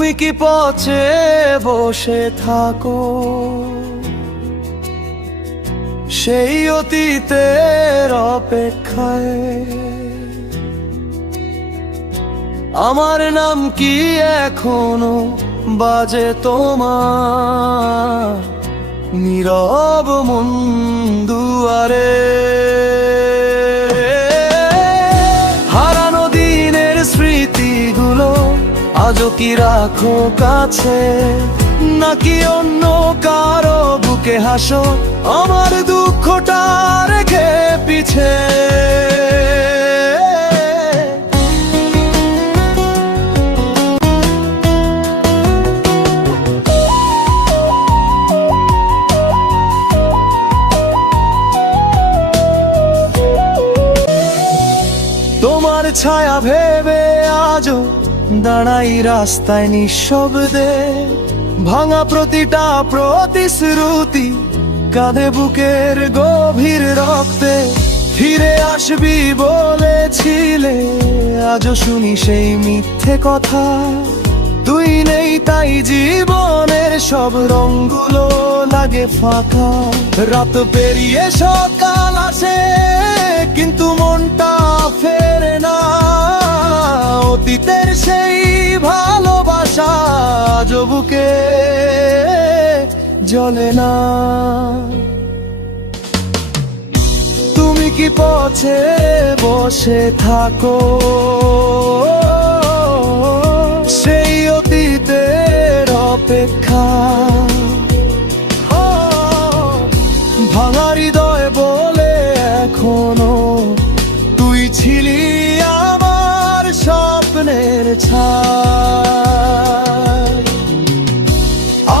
তুমি কি পথে বসে থাকো সেই অতীতের অপেক্ষায়? আমার নাম কি এখনো বাজে তোমার নীরব মন দুয়ারে? হারানো দিনের স্মৃতিগুলো আজও কি রাখো কাছে, নাকি অন্য কারো বুকে হাসো আমার দুঃখটা রেখে পিছে? তোমার ছায়া ভেবে আজও দাঁড়াই রাস্তায় নিঃশব্দে, ভাঙা প্রতিটা প্রতিশ্রুতি কাঁধে বুকের গভীর রক্তে। ফিরে আসবি বলেছিলে, আজও শুনি সেই মিথ্যে কথা। তুই নেই তাই জীবনের সব রঙগুলো লাগে ফাঁকা। রাত পেরিয়ে সকাল আসে কিন্তু মনটা ফেরে না, অতীতের সেই ভালোবাসা আজ বুকে জ্বলে না। তুমি কি পথে বসে থাকো সেই অতীতের অপেক্ষা? ভাঙা হৃদয় বলে এখনো তুই ছিলি আমার স্বপ্নের ছায়া।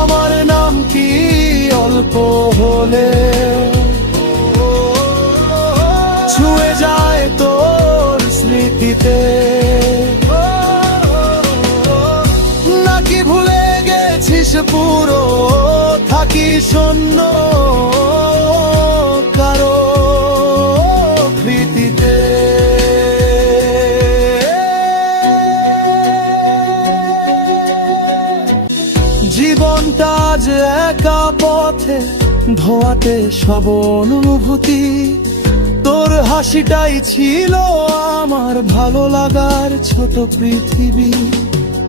আমার নাম কি অল্প হলে ছুঁয়ে যায় তোর স্মৃতিতে, নাকি ভুলে গেছিস পুরো থাকি শূন্য কারো কৃতিতে? জীবনটা যে একা পথে ধোয়াতে সব অনুভূতি, তোর হাসিটাই ছিল আমার ভালো লাগার ছোট পৃথিবী।